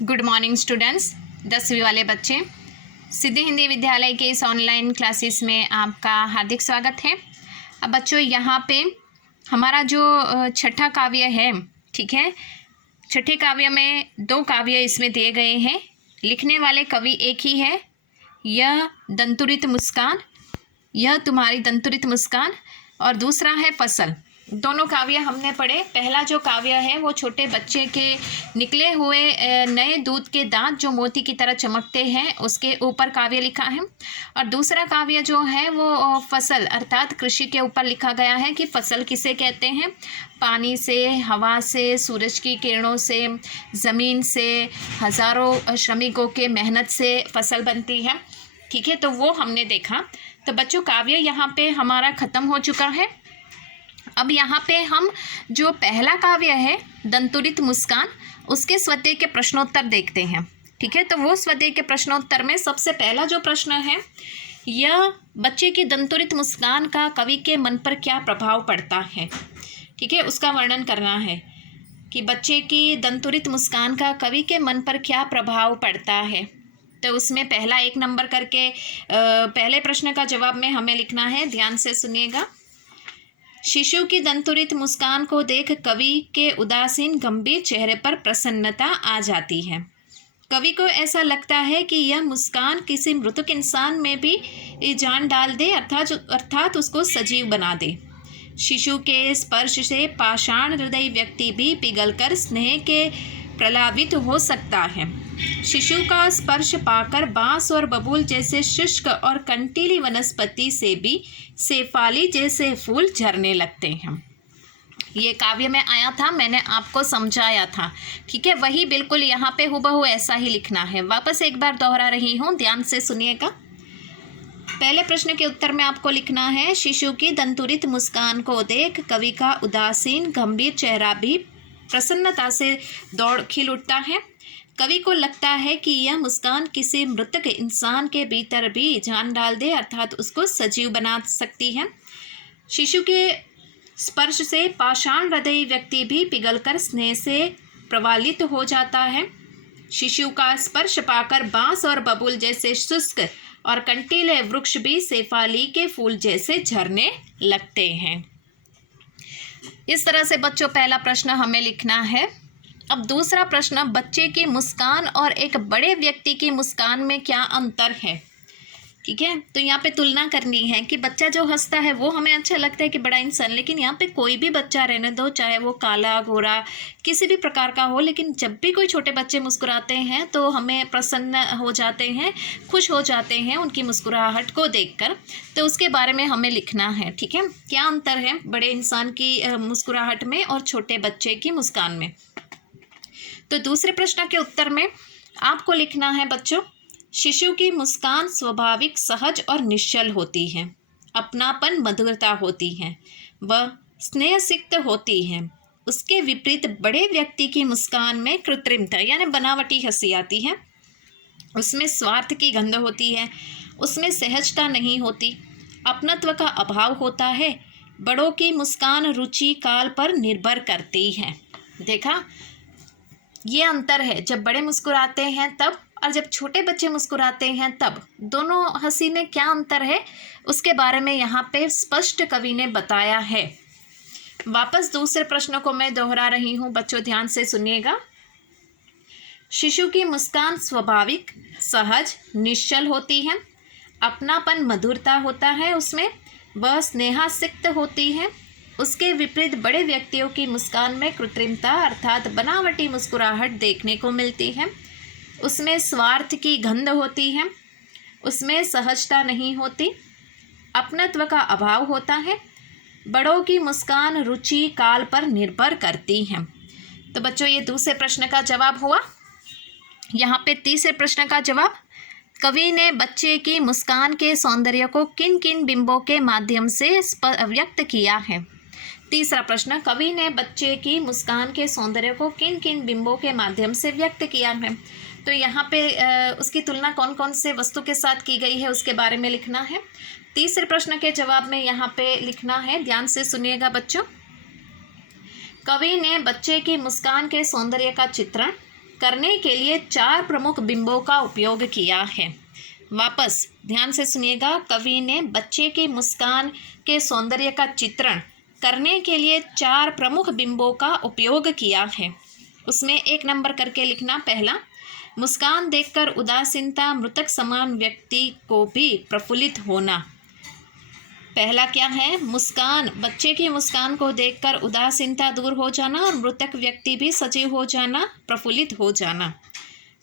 Good morning students. 10वीं वाले बच्चे, सिद्धि हिंदी विद्यालय के इस ऑनलाइन क्लासेस में आपका हार्दिक स्वागत है। अब बच्चों, यहाँ पे हमारा जो छठा काव्य है, ठीक है, छठे काव्य में 2 काव्य इसमें दिए गए हैं। लिखने वाले कवि एक ही है, यह दंतुरित मुस्कान, यह तुम्हारी दंतुरित मुस्कान, और दूसरा है फसल। दोनों काव्य हमने पढ़े। पहला जो काव्य है वो छोटे बच्चे के निकले हुए नए दूध के दांत जो मोती की तरह चमकते हैं, उसके ऊपर काव्य लिखा है। और दूसरा काव्य जो है वो फसल अर्थात कृषि के ऊपर लिखा गया है कि फसल किसे कहते हैं। पानी से, हवा से, सूरज की किरणों से, ज़मीन से, हज़ारों श्रमिकों के मेहनत से फसल बनती है, ठीक है। तो वो हमने देखा। तो बच्चों, काव्य यहाँ पे हमारा ख़त्म हो चुका है। अब यहाँ पे हम जो पहला काव्य है दंतुरित मुस्कान, उसके स्वतः के प्रश्नोत्तर देखते हैं, ठीक है। तो वो स्वतः के प्रश्नोत्तर में सबसे पहला जो प्रश्न है, यह बच्चे की दंतुरित मुस्कान का कवि के मन पर क्या प्रभाव पड़ता है, ठीक है, उसका वर्णन करना है कि बच्चे की दंतुरित मुस्कान का कवि के मन पर क्या प्रभाव पड़ता है। तो उसमें पहला 1 नंबर करके पहले प्रश्न का जवाब में हमें लिखना है। ध्यान से सुनिएगा। शिशु की दंतुरित मुस्कान को देख कवि के उदासीन गंभीर चेहरे पर प्रसन्नता आ जाती है। कवि को ऐसा लगता है कि यह मुस्कान किसी मृतक इंसान में भी जान डाल दे, अर्थात उसको सजीव बना दे। शिशु के स्पर्श से पाषाण हृदय व्यक्ति भी पिघलकर स्नेह के प्रलावित हो सकता है। शिशु का स्पर्श पाकर बांस और बबूल जैसे शुष्क और कंटीली वनस्पति से भी शेफाली जैसे फूल झरने लगते हैं। ये काव्य में आया था, मैंने आपको समझाया था, ठीक है। वही बिल्कुल यहाँ पे हुबहू ऐसा ही लिखना है। वापस एक बार दोहरा रही हूँ, ध्यान से सुनिएगा। पहले प्रश्न के उत्तर में आपको लिखना है, शिशु की दंतुरित मुस्कान को देख कवि का उदासीन गंभीर चेहरा भी प्रसन्नता से दौड़ खिल उठता है। कवि को लगता है कि यह मुस्कान किसी मृतक इंसान के भीतर भी जान डाल दे, अर्थात उसको सजीव बना सकती है। शिशु के स्पर्श से पाषाण हृदय व्यक्ति भी पिघलकर स्नेह से प्रवालित हो जाता है। शिशु का स्पर्श पाकर बांस और बबूल जैसे शुष्क और कंटीले वृक्ष भी शेफाली के फूल जैसे झरने लगते हैं। इस तरह से बच्चों पहला प्रश्न हमें लिखना है। अब दूसरा प्रश्न, बच्चे की मुस्कान और एक बड़े व्यक्ति की मुस्कान में क्या अंतर है, ठीक है। तो यहाँ पे तुलना करनी है कि बच्चा जो हंसता है वो हमें अच्छा लगता है कि बड़ा इंसान, लेकिन यहाँ पे कोई भी बच्चा रहने दो, चाहे वो काला गोरा किसी भी प्रकार का हो, लेकिन जब भी कोई छोटे बच्चे मुस्कुराते हैं तो हमें प्रसन्न हो जाते हैं, खुश हो जाते हैं उनकी मुस्कुराहट को देखकर। तो उसके बारे में हमें लिखना है, ठीक है। क्या अंतर है बड़े इंसान की मुस्कुराहट में और छोटे बच्चे की मुस्कान में। तो दूसरे प्रश्न के उत्तर में आपको लिखना है बच्चों, शिशु की मुस्कान स्वाभाविक, सहज और निश्चल होती है, अपनापन मधुरता होती है, वह स्नेहसिक्त होती है। उसके विपरीत बड़े व्यक्ति की मुस्कान में कृत्रिमता यानी बनावटी हंसी आती है, उसमें स्वार्थ की गंध होती है, उसमें सहजता नहीं होती, अपनत्व का अभाव होता है। बड़ों की मुस्कान रुचि काल पर निर्भर करती है। देखा, ये अंतर है, जब बड़े मुस्कुराते हैं तब और जब छोटे बच्चे मुस्कुराते हैं तब, दोनों हंसी में क्या अंतर है उसके बारे में यहाँ पे स्पष्ट कवि ने बताया है। वापस दूसरे प्रश्न को मैं दोहरा रही हूँ बच्चों, ध्यान से सुनिएगा। शिशु की मुस्कान स्वाभाविक, सहज, निश्चल होती है, अपनापन मधुरता होता है उसमें, वह स्नेहासिक्त होती है। उसके विपरीत बड़े व्यक्तियों की मुस्कान में कृत्रिमता अर्थात बनावटी मुस्कुराहट देखने को मिलती है, उसमें स्वार्थ की गंध होती है, उसमें सहजता नहीं होती, अपनत्व का अभाव होता है। बड़ों की मुस्कान रुचि काल पर निर्भर करती है। तो बच्चों, ये दूसरे प्रश्न का जवाब हुआ। यहाँ पे तीसरे प्रश्न का जवाब, कवि ने बच्चे की मुस्कान के सौंदर्य को किन किन बिंबों के माध्यम से व्यक्त किया है। तीसरा प्रश्न, कवि ने बच्चे की मुस्कान के सौंदर्य को किन किन बिंबों के माध्यम से व्यक्त किया है। तो यहाँ पे उसकी तुलना कौन कौन से वस्तु के साथ की गई है उसके बारे में लिखना है। तीसरे प्रश्न के जवाब में यहाँ पे लिखना है, ध्यान से सुनिएगा बच्चों। कवि ने बच्चे की मुस्कान के सौंदर्य का चित्रण करने के लिए 4 प्रमुख बिंबों का उपयोग किया है। वापस ध्यान से सुनिएगा, कवि ने बच्चे की मुस्कान के सौंदर्य का चित्रण करने के लिए 4 प्रमुख बिंबों का उपयोग किया है। उसमें 1 नंबर करके लिखना। पहला, मुस्कान देखकर उदासीनता, मृतक समान व्यक्ति को भी प्रफुल्लित होना। पहला क्या है? मुस्कान, बच्चे की मुस्कान को देखकर उदासीनता दूर हो जाना और मृतक व्यक्ति भी सजीव हो जाना, प्रफुल्लित हो जाना।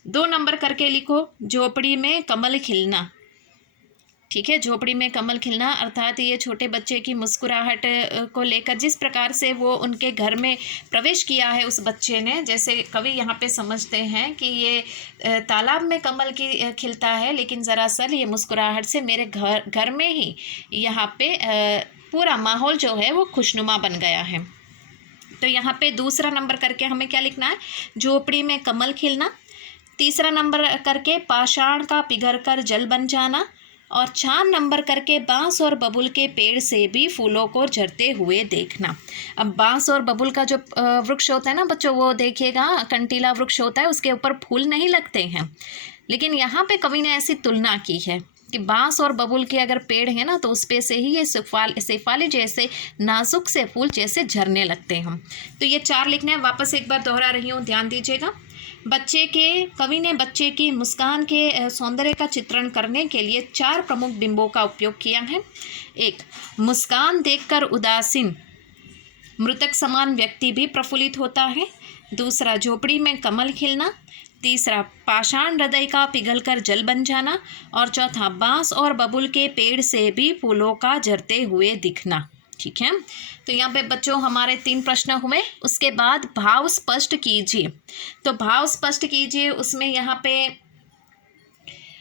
2 नंबर करके लिखो, झोपड़ी में कमल खिलना। ठीक है, झोपड़ी में कमल खिलना अर्थात ये छोटे बच्चे की मुस्कुराहट को लेकर जिस प्रकार से वो उनके घर में प्रवेश किया है उस बच्चे ने, जैसे कवि यहाँ पे समझते हैं कि ये तालाब में कमल की खिलता है, लेकिन दरअसल ये मुस्कुराहट से मेरे घर में ही यहाँ पे पूरा माहौल जो है वो खुशनुमा बन गया है। तो यहाँ पे दूसरा नंबर करके हमें क्या लिखना है? झोपड़ी में कमल खिलना। तीसरा नंबर करके पाषाण का पिघल कर जल बन जाना। और 4 नंबर करके बांस और बबुल के पेड़ से भी फूलों को झरते हुए देखना। अब बांस और बबुल का जो वृक्ष होता है ना बच्चों, वो देखिएगा कंटीला वृक्ष होता है, उसके ऊपर फूल नहीं लगते हैं, लेकिन यहाँ पे कवि ने ऐसी तुलना की है कि बांस और बबुल के अगर पेड़ है ना तो उस पे से ही ये शेफाली जैसे नाजुक से फूल जैसे झरने लगते हैं। तो ये 4 लिखने हैं। वापस एक बार दोहरा रही हूँ, ध्यान दीजिएगा। कवि ने बच्चे की मुस्कान के सौंदर्य का चित्रण करने के लिए 4 प्रमुख बिंबों का उपयोग किया है। 1, मुस्कान देखकर उदासीन मृतक समान व्यक्ति भी प्रफुल्लित होता है। दूसरा, झोपड़ी में कमल खिलना। तीसरा, पाषाण हृदय का पिघलकर जल बन जाना। और चौथा, बांस और बबुल के पेड़ से भी फूलों का झरते हुए दिखना। ठीक है, तो यहाँ पे बच्चों हमारे 3 प्रश्न हुए। उसके बाद भाव स्पष्ट कीजिए। तो भाव स्पष्ट कीजिए, उसमें यहाँ पे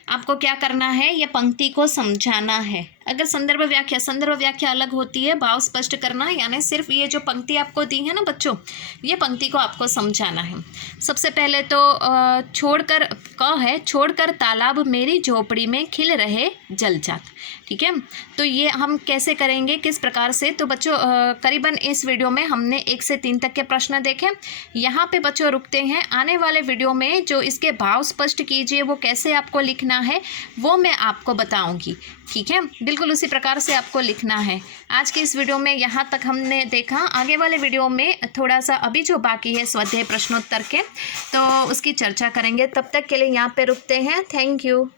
आपको क्या करना है? ये पंक्ति को समझाना है। अगर संदर्भ व्याख्या अलग होती है, भाव स्पष्ट करना यानी सिर्फ ये जो पंक्ति आपको दी है ना बच्चों, ये पंक्ति को आपको समझाना है। सबसे पहले तो छोड़कर तालाब मेरी झोपड़ी में खिल रहे जलजात। ठीक है, तो ये हम कैसे करेंगे, किस प्रकार से? तो बच्चों करीबन इस वीडियो में हमने 1 से 3 तक के प्रश्न देखे। यहाँ पे बच्चों रुकते हैं। आने वाले वीडियो में जो इसके भाव स्पष्ट कीजिए वो कैसे आपको लिखना है वो मैं आपको बताऊंगी। ठीक है, बिल्कुल उसी प्रकार से आपको लिखना है। आज की इस वीडियो में यहाँ तक हमने देखा। आगे वाले वीडियो में थोड़ा सा अभी जो बाकी है स्वाध्याय प्रश्नोत्तर के, तो उसकी चर्चा करेंगे। तब तक के लिए यहाँ पे रुकते हैं। Thank you.